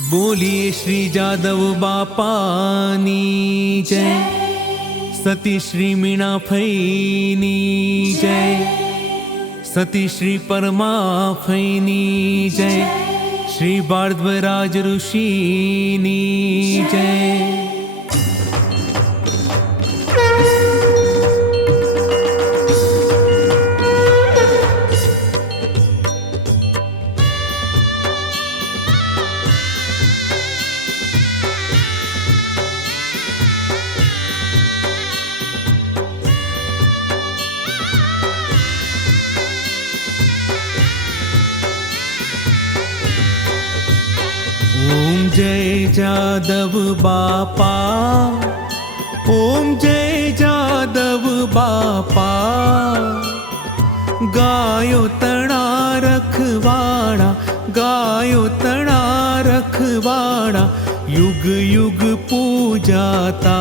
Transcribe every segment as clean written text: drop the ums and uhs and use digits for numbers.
बोलिए श्री जादव बापानी जय, सती श्री मीणा फैनी जय, सती श्री परमा फैनी जय, श्री बार्द्वराज ऋषिनी जय। ओम जय जादव बापा, ओम जय जादव बापा, गायो तणा रखवाड़ा, गायो तणा रखवाड़ा, युग युग पूजाता।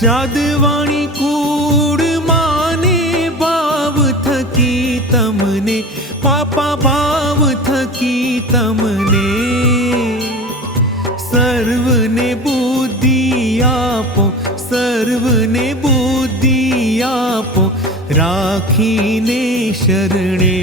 जादवाणी कूड़ माने भाव थकी तमने, पापा भाव थकी तमने, सर्वने बुद्धि आपो, सर्वने बुद्धि आपो, राखीने शरणे।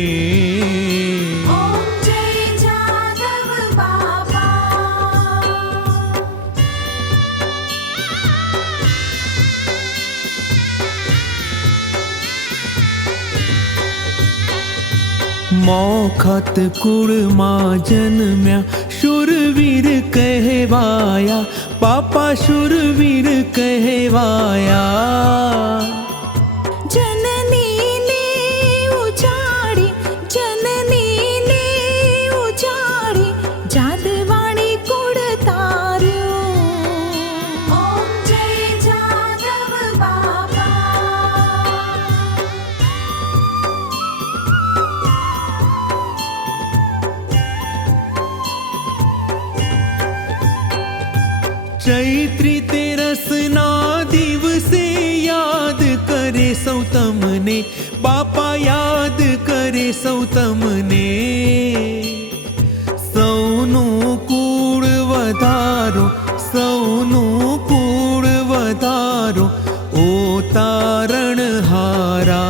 मौखत कुड़ मां जन्म्या, शूरवीर कहवाया, पापा शूरवीर कहवाया। जननी ने उजाड़ी, जननी ने उजाड़ी, जादवाणी कुड़ तार्यो। ओम जय जादव बाबा। चैत्री तेरस ना दिवसे याद करे सौ तमने, बापा याद करे सौ तमने। सौनु कूड़ वधारो, सौनु कूड़ वधारो, ओ तारण हारा।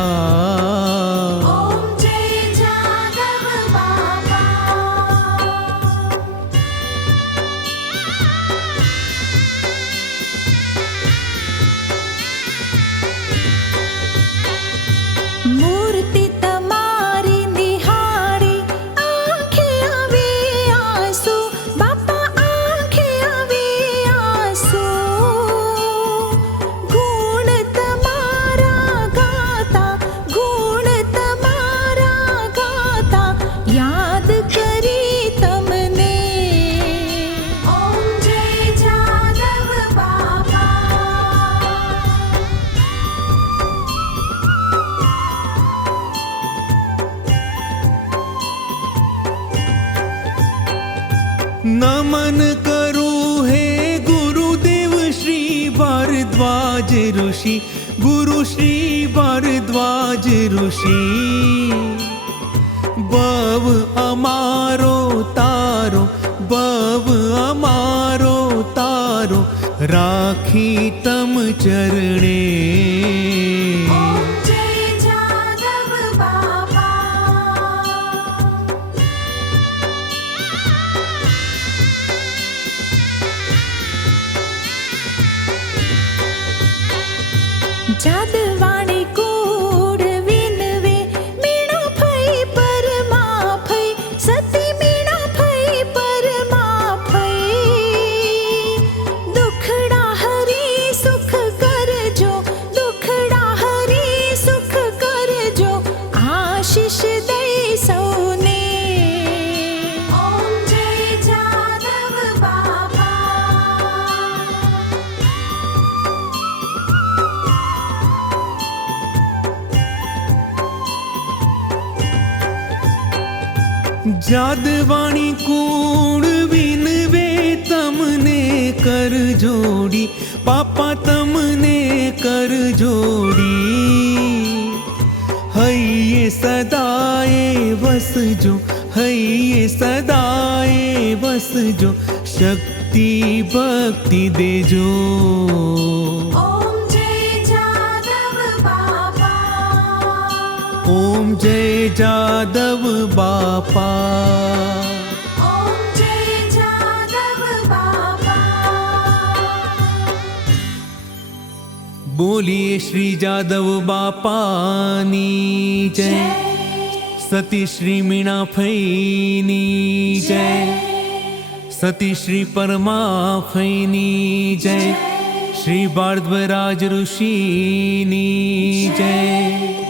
मूर्ति तमारी निहारी, आंखे आवे आंसू, बापा आंखे आवे आंसू। गुण तमारा गाता, गुण तमारा गाता, याद करी तमने। ओम जय जादव बाबा। नमन करूं हे गुरुदेव श्री भारद्वाज ऋषि, गुरु श्री भारद्वाज ऋषि। बव अमारो तारो, बव अमारो तारो, राखी तम चरणे। जादवाणी कूड़ विनवे, मीणा फई परमा फई, सती मीणा फई परमा फई। दुखड़ा જાદવાણી કૂળ વિનવે તમને કર જોડી, પાપા તમને કર જોડી. હૈયે સદાએ વસજો, હૈયે સદાએ વસજો, શક્તિ ભક્તિ દેજો. ઓમ જય જાદવ બાપા, ઓમ જય જાદવ બાપા. ઓમ જય જાદવ બાપા. બોલીએ શ્રી જાદવ બાપાની જય. સતી શ્રી મીણાફઈની જય. સતી શ્રી પરમાફઈની જય. શ્રી બાળધ્વરાજ ઋષિની જય.